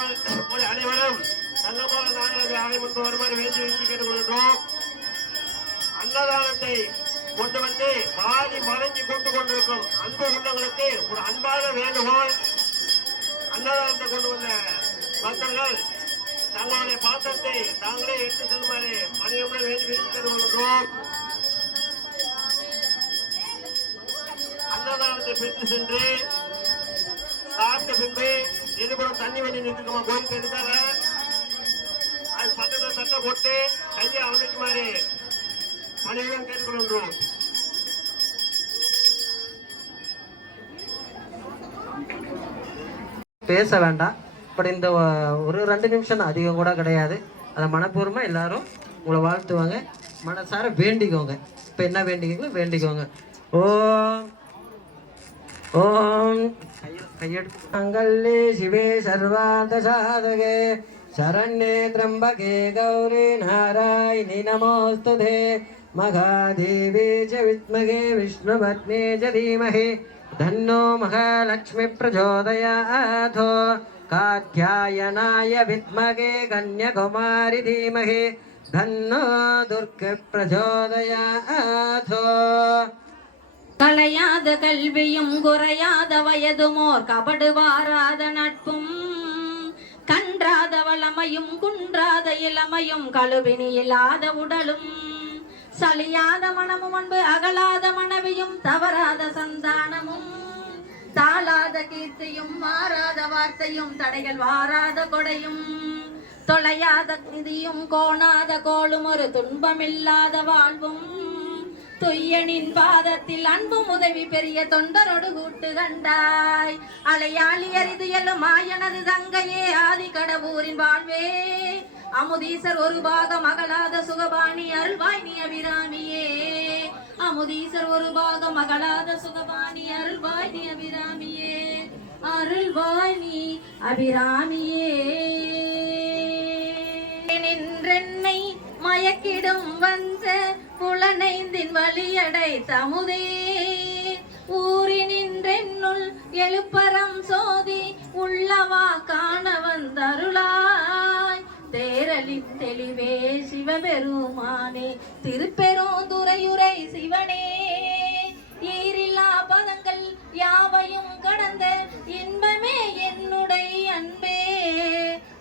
மக்கள் அனைவரும் சங்கபோக நாகராஜ ஆலை முன்பு வருமாறு வேண்டி வேண்டி கேட்டுக்கொள்கின்றோம். அன்னதானத்தை கொண்டு வந்து பாதி மறைஞ்சி கொண்டு கொண்டிருக்கும் அன்பு உள்ளவங்களுக்கு ஒரு அன்பான வேண்டுகோள். அன்னதானத்தை கொண்டு வந்த பக்தர்கள் தங்களுடைய பாத்திரத்தை தாங்களே எடுத்து செல்லுமாறு பணியுடன் வேண்டி விரும்பி கேட்டுக்கொள்கின்றோம். அன்னதானத்தை பெற்று சென்று சாப்பிட்ட பின்பு இது கூட தண்ணி வண்டி நிற்குமா கோயிலுக்கு எடுத்தால அது பக்கத்தில் தட்டை போட்டு கையை அமைக்குமாறு பணியுடன் கேட்டுக்கொள்கின்றோம் பேச வேண்டாம். பட் இந்த ஒரு ரெண்டு நிமிஷம் தான் அதிகம் கூட கிடையாது. அதை மனப்பூர்வமாக எல்லாரும் உங்களை வாழ்த்துவாங்க. மனசார வேண்டிக்கோங்க. இப்போ என்ன வேண்டிக்கீங்களோ வேண்டிக்கோங்க. ஓம் ஓம் मङ्गल्ये शिवे सर्वार्थसाधके। शरण्ये त्र्यम्बके गौरी नारायणि नमोऽस्तु ते। च विद्महे, विष्णुपत्नी च धीमहि। धन्नो महालक्ष्मीप्रचोदयाथो कात्यायनाय विद्महे धनो धीमहि। धन्नो दुर्गप्रचोदयाथो கலையாத கல்வியும் குறையாத வயதுமோர் கபடு வாராத நட்பும் கன்றாத வளமையும் குன்றாத இளமையும் கழுவினி இல்லாத உடலும் சலியாத மனமும் அன்பு அகலாத மனைவியும் தவறாத சந்தானமும் தாளாத கீர்த்தியும் மாறாத வார்த்தையும் தடைகள் வாராத கொடையும் தொலையாத நிதியும் கோணாத கோளும் ஒரு துன்பமில்லாத வாழ்வும் துய்யனின் பாதத்தில் அன்பும் உதவி பெரிய தொண்டரோடு கூட்டு கண்டாய் அலையாளி அரிது எல்லும் மாயனது தங்கையே ஆதி கடவுரின் வாழ்வே. அமுதீசர் ஒரு பாகம் அகலாத சுகபாணி அருள்வாய் நீ அபிராமியே. அமுதீசர் ஒரு பாகம் அகலாத சுகபாணி அருள்வாய் நீ அபிராமியே. அருள்வாய் நீ அபிராமியே. நின்றென்னை மயக்கிடும் வந்த புலனைந்தின் வழியடை தமுதே. ஊறி நின்றென்னுள் எழுப்பரம் சோதி உள்ளவா காண வந்தருளாய். தேரலின் தெளிவே சிவபெருமானே திருப்பெருந்துறையுரை சிவனே. ஈரில்லா பதங்கள் யாவையும் கடந்த இன்பமே என்னுடைய அன்பே.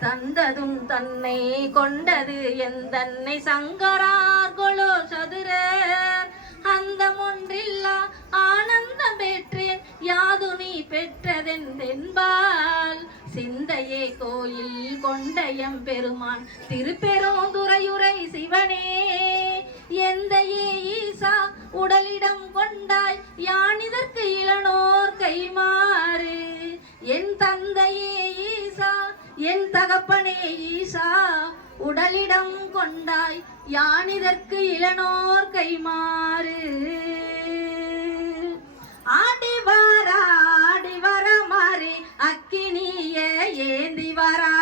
தந்ததும் தன்னை கொண்டது எந்தன்னை தன்னை சங்கரார் தென்பால் சிந்தையே கோயில் கொண்டயம் பெருமான் திருப்பெருந்துறையுரை சிவனே. எந்தையே ஈசா உடலிடம் கொண்டாய் யானிதற்கு இளனோர் கைமாறு. என் தந்தையே ஈசா என் தகப்பனே ஈசா உடலிடம் கொண்டாய் யானிதற்கு இளனோர் கைமாறு. ஆடிவாரா அக்கினிய ஏந்தி வரா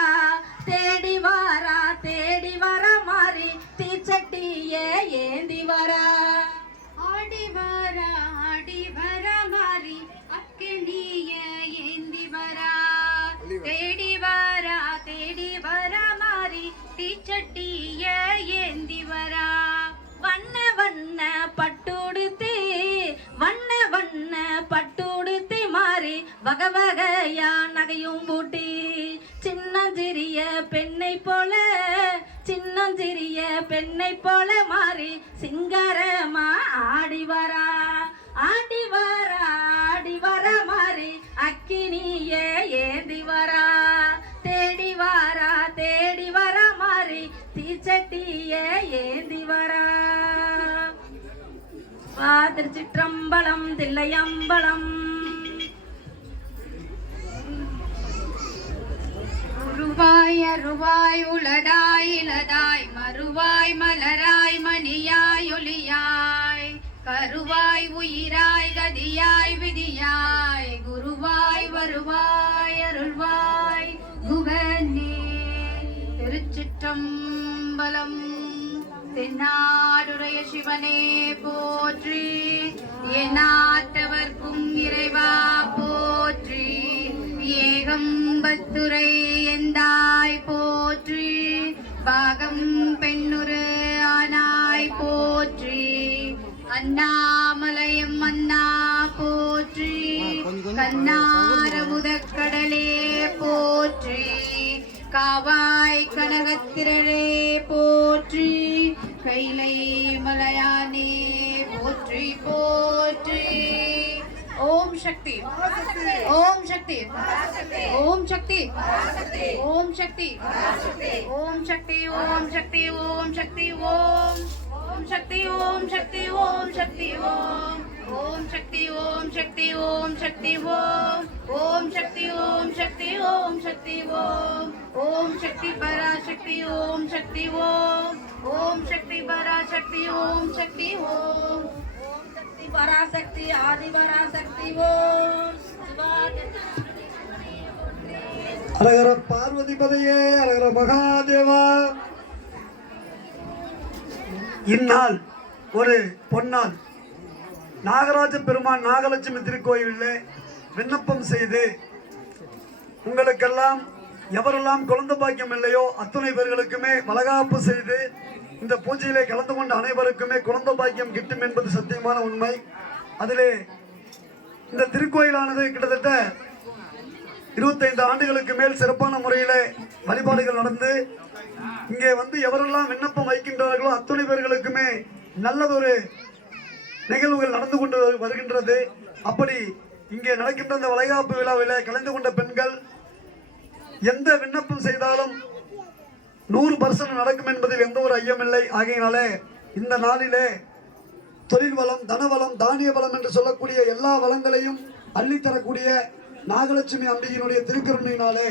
தேடி வரா தேடி வர மாறி தீச்சட்டிய ஏந்தி வரா. சின்னஞ்சிறிய பெண்ணை போல மாறி சிங்காரமா ஆடி வரா ஆடி வரா ஆடி வர மாறி அக்கினியே ஏந்தி வரா. தேடி வாரா தேடி வர மாறி தீச்சட்டியே ஏந்தி வரா. வா திருச்சிற்றம்பலம் தில்லையம்பலம். உருவாய் அருவாய் உளதாய் இலதாய் மறுவாய் மலராய் மணியாய் ஒளியாய். கருவாய் உயிராய் கதியாய் விதியாய். குருவாய் வருவாய் அருள்வாய் குகனே திருச்சிற்றம்பலம் தென்னாடுடைய சிவனே போற்றி எந்நாட்டவர்க்கும் இறைவா ஏகம்பத்துரை எந்தாய் போற்றி? பாகம் பெண்ணுரு ஆனாய் போற்றி. அண்ணாமலையம் அண்ணா போற்றி. கண்ணாரமுதக்கடலே போற்றி. காவாய் கனகத்திரளே போற்றி. கைலை மலையானே போற்றி போ ஓம் சக்தி ஓம் சக்தி ஓம் சக்தி ஓம் சக்தி ஓம் சக்தி ஓம் சக்தி ஓம் சக்தி ஓம் ஓம் சக்தி ஓம் சக்தி ஓம் சக்தி ஓம் ஓம் சக்தி ஓம் சக்தி ஓம் சக்தி ஓம் ஓம் சக்தி ஓம் சக்தி ஓம் சக்தி ஓம் ஓம் சக்தி பராசக்தி ஓம் சக்தி ஓம் ஓம் சக்தி பராசக்தி ஓம் சக்தி ஓம் சக்தி பராசக்தி ஆதி பராசக்தி ஓம் அரகர பார்வதி பதையே அரகர மகாதேவா. இந்நாள் ஒரு பொன்னாள். நாகராஜ பெருமான் நாகலட்சுமி திருக்கோயிலில் விண்ணப்பம் செய்து உங்களுக்கெல்லாம் எவரெல்லாம் குழந்தை பாக்கியம் இல்லையோ அத்துணை பேர்களுக்குமே வளகாப்பு செய்து இந்த பூஜையிலே கலந்து கொண்ட அனைவருக்குமே குழந்தை பாக்கியம் கிட்டும் என்பது சத்தியமான உண்மை. அதிலே இந்த திருக்கோயிலானது கிட்டத்தட்ட இருபத்தைந்து ஆண்டுகளுக்கு மேல் சிறப்பான முறையில் வழிபாடுகள் நடந்து இங்கே வந்து எவரெல்லாம் விண்ணப்பம் வைக்கின்றார்களோ அத்துணை பேர்களுக்குமே நல்லதொரு நிகழ்வுகள் நடந்து கொண்டு வருகின்றது. அப்படி இங்கே நடக்கின்ற இந்த வளைகாப்பு விழாவில் கலந்து கொண்ட பெண்கள் எந்த விண்ணப்பம் செய்தாலும் நூறு பர்சன்ட் நடக்கும் என்பதில் எந்த ஒரு ஐயமில்லை. ஆகையினாலே இந்த நாளிலே தொழில் வளம் தனவளம் தானிய வளம் என்று சொல்லக்கூடிய எல்லா வளங்களையும் அள்ளித்தரக்கூடிய நாகலட்சுமி அம்பிகையினுடைய திருக்கருணையினாலே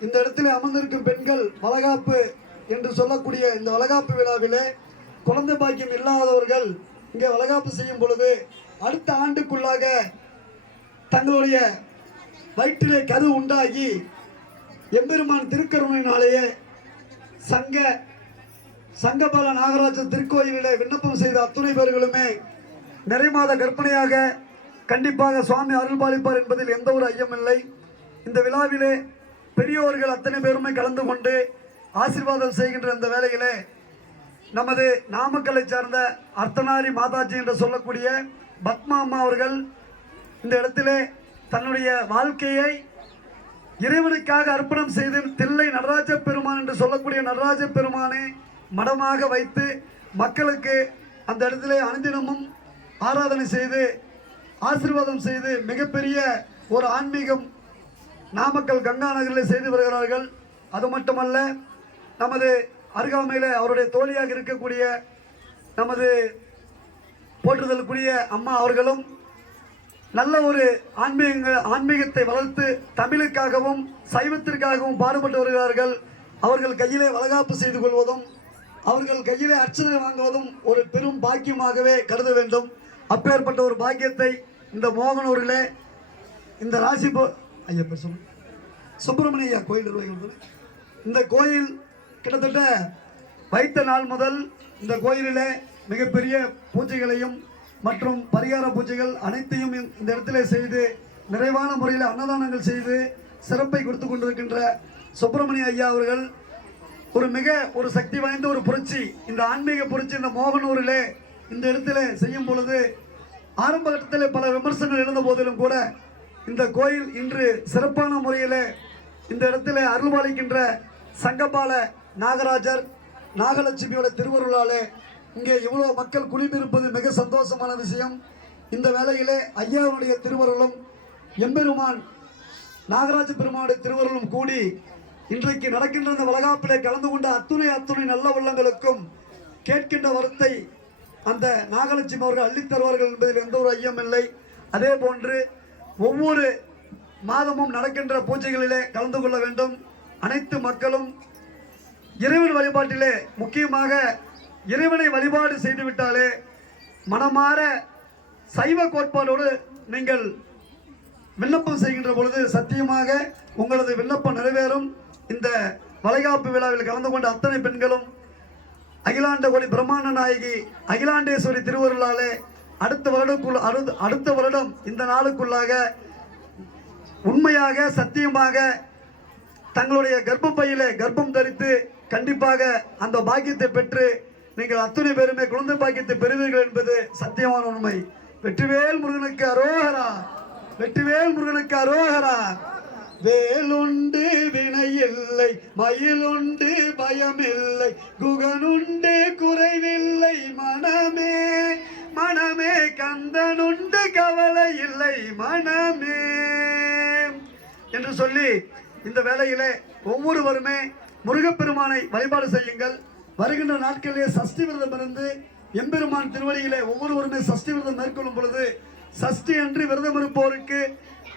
இந்த இடத்திலே அமர்ந்திருக்கும் பெண்கள் வளகாப்பு என்று சொல்லக்கூடிய இந்த வளகாப்பு விழாவிலே குழந்தை பாக்கியம் இல்லாதவர்கள் இங்கே வளகாப்பு செய்யும் பொழுது அடுத்த ஆண்டுக்குள்ளாக தங்களுடைய வயிற்றிலே கரு உண்டாகி எம்பெருமான் திருக்கருணையினாலேயே சங்க சங்கபால நாகராஜன் திருக்கோயிலிலே விண்ணப்பம் செய்த அத்துணை பேர்களுமே நிறைமாத கற்பனையாக கண்டிப்பாக சுவாமி அருள்பாலிப்பார் என்பதில் எந்த ஒரு ஐயமில்லை இந்த விழாவிலே பெரியோர்கள் அத்தனை பேருமே கலந்து கொண்டு ஆசீர்வாதம் செய்கின்ற இந்த வேலையிலே நமது நாமக்கலை சார்ந்த அர்த்தநாரி மாதாஜி என்று சொல்லக்கூடிய பத்மா அம்மா அவர்கள் இந்த இடத்திலே தன்னுடைய வாழ்க்கையை இறைவனுக்காக அர்ப்பணம் செய்து தில்லை நடராஜ பெருமான் என்று சொல்லக்கூடிய நடராஜ பெருமானை மடமாக வைத்து மக்களுக்கு அந்த இடத்திலே அனுதினமும் ஆராதனை செய்து ஆசீர்வாதம் செய்து மிகப்பெரிய ஒரு ஆன்மீகம் நாமக்கல் கங்கா நகரில் செய்து வருகிறார்கள். அது மட்டுமல்ல நமது அருகாமையில் அவருடைய தோழியாக இருக்கக்கூடிய நமது போற்றுதலுக்குரிய அம்மா அவர்களும் நல்ல ஒரு ஆன்மீக ஆன்மீகத்தை வளர்த்து தமிழுக்காகவும் சைவத்திற்காகவும் பாடுபட்டு வருகிறார்கள். அவர்கள் கையிலே வளகாப்பு செய்து கொள்வதும் அவர்கள் கையிலே அர்ச்சனை வாங்குவதும் ஒரு பெரும் பாக்கியமாகவே கருத வேண்டும். அப்பேற்பட்ட ஒரு பாக்கியத்தை இந்த மோகனூரிலே இந்த ராசி போ ஐயப்ப சொல்லு சுப்பிரமணிய கோயில் நிர்வாகிகள் இந்த கோயில் கிட்டத்தட்ட வைத்த நாள் முதல் இந்த கோயிலில் மிகப்பெரிய பூஜைகளையும் மற்றும் பரிகார பூஜைகள் அனைத்தையும் இந்த இடத்துல செய்து நிறைவான முறையில் அன்னதானங்கள் செய்து சிறப்பை கொடுத்து கொண்டிருக்கின்ற சுப்பிரமணிய ஐயா அவர்கள் ஒரு மிக ஒரு சக்தி வாய்ந்த ஒரு புரட்சி இந்த ஆன்மீக புரட்சி இந்த மோகனூரிலே இந்த இடத்துல செய்யும் பொழுது ஆரம்ப கட்டத்தில் பல விமர்சனங்கள் இருந்த போதிலும் கூட இந்த கோயில் இன்று சிறப்பான முறையில் இந்த இடத்துல அருள்பாலிக்கின்ற சங்கபால நாகராஜர் நாகலட்சுமியோட திருவருளாலே இங்கே இவ்வளோ மக்கள் குளிமிருப்பது மிக சந்தோஷமான விஷயம். இந்த வேளையிலே ஐயாவுடைய திருவருளும் எம்பெருமான் நாகராஜ பெருமானுடைய திருவருளும் கூடி இன்றைக்கு நடக்கின்ற இந்த வளகாப்பிலே கலந்து கொண்ட அத்துணை அத்துணை நல்ல உள்ளங்களுக்கும் கேட்கின்ற வரத்தை அந்த நாகலட்சுமி அவர்கள் அள்ளித் தருவார்கள் என்பதில் எந்த ஒரு ஐயம் இல்லை. அதே போன்று ஒவ்வொரு மாதமும் நடக்கின்ற பூஜைகளிலே கலந்து கொள்ள வேண்டும். அனைத்து மக்களும் இறைவன் வழிபாட்டிலே முக்கியமாக இறைவனை வழிபாடு செய்துவிட்டாலே மனமாற சைவ கோட்பாடோடு நீங்கள் விண்ணப்பம் செய்கின்ற பொழுது சத்தியமாக உங்களது விண்ணப்பம் நிறைவேறும். இந்த வளைகாப்பு விழாவில் கலந்து கொண்ட அத்தனை பெண்களும் அகிலாண்ட கோடி பிரம்மாண்ட நாயகி அகிலாண்டேஸ்வரி திருவருளாலே அடுத்த வருடக்குள் அடுத்த- அடுத்த வருடம் இந்த நாளுக்குள்ளாக உண்மையாக சத்தியமாக தங்களுடைய கர்ப்பப்பையிலே கர்ப்பம் தரித்து கண்டிப்பாக அந்த பாக்கியத்தை பெற்று நீங்கள் அத்துணை பேருமே குழந்தை பாக்கியத்தை பெறுவீர்கள் என்பது சத்தியமான உண்மை. வெற்றிவேல் முருகனுக்கு அரோகரா. வெற்றிவேல் முருகனுக்கு அரோகரா. வேலுண்டு வினையில்லை மயிலுண்டு பயமில்லை குகனுண்டு குறைவில்லை மனமே மனமே கந்தனுண்டு கவலை இல்லை மனமே என்று சொல்லி இந்த வேலையிலே ஒவ்வொருவருமே முருகப்பெருமானை வழிபாடு செய்யுங்கள். வருகின்ற நாட்களிலே சஷ்டி விரதம் இருந்து எம்பெருமான் திருவடியிலே ஒவ்வொருவருமே சஷ்டி விரதம் மேற்கொள்ளும் பொழுது சஷ்டி அன்று விரதம் இருப்போருக்கு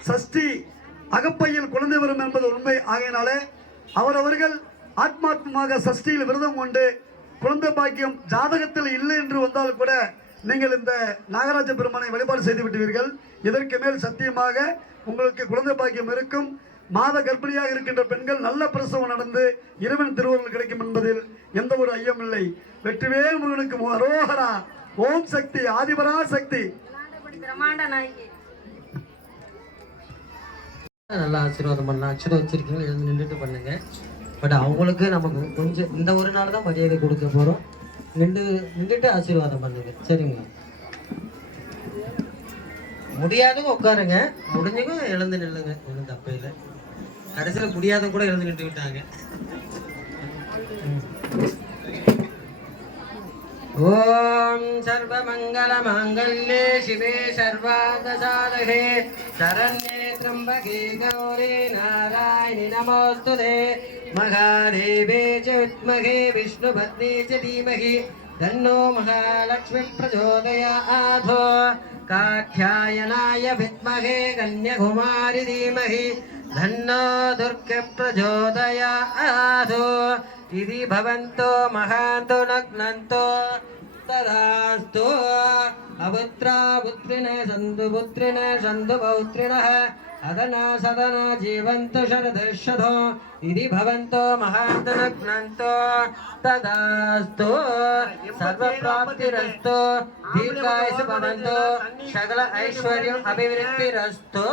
சஷ்டி அகப்பையில் குழந்தை வரும் என்பது உண்மை. ஆகையினாலே அவரவர்கள் ஆத்மாத்மாக சஷ்டியில் விரதம் கொண்டு குழந்தை பாக்கியம் ஜாதகத்தில் இல்லை என்று வந்தால் கூட நீங்கள் இந்த நாகராஜ பெருமானை வழிபாடு செய்து விடுவீர்கள் இதற்கு மேல் சத்தியமாக உங்களுக்கு குழந்தை பாக்கியம் இருக்கும். மாத கர்ப்பிணியாக இருக்கின்ற பெண்கள் நல்ல பிரசவம் நடந்து இறைவன் திருவருள் கிடைக்கும் என்பதில் எந்த ஒரு ஐயம் இல்லை. வெற்றிவேல் முருகனுக்கு அரோகரா. ஓம் சக்தி ஆதிபரா சக்தி. விளாண்டபடி பிரம்மாண்ட நாயகி. நல்லா ஆசீர்வாதம் பண்ணலாம் அக்ஷரம் வச்சிருக்கீங்க எழுந்து நின்றுட்டு பண்ணுங்க. பட் அவங்களுக்கு நமக்கு கொஞ்சம் இந்த ஒரு நாள் தான் மரியாதை கொடுக்க போகிறோம் நின்று நின்றுட்டு ஆசீர்வாதம் பண்ணுங்க. சரிங்களா? முடியாதவங்க உட்காருங்க. முடிஞ்சவங்க எழுந்து நில்லுங்க. ஒன்றும் தப்பே இல்லை. கடைசியில் முடியாத கூட இருந்து நின்று விட்டாங்க. ॐ सर्वमङ्गलमाङ्गल्ये शिवे सर्वादसाधे शरण्ये त्र्यम्बके गौरे नारायणे नमोस्तुते महादेवे च विद्महे भद्रे च धीमहि। तन्नो महालक्ष्मीप्रचोदयाधो काख्यायनाय विद्महे, कन्याकुमारी धीमहि। धन्नो दुर्गप्रचोदयाधो తిది భవంతో మహాంతో నగ్నంతో తదాస్తు అపుత్ర పుత్రిణ సందు పుత్రిణ సందు పౌత్రిణ అదనా సదన జీవంతు శరదర్శదో ఇది భవంతో మహాంత నగ్నంతో తదాస్తు సర్వప్రాప్తిరస్తు దీర్ఘాయుషు భవంతు ఐశ్వర్యం అభివృద్ధిరస్తు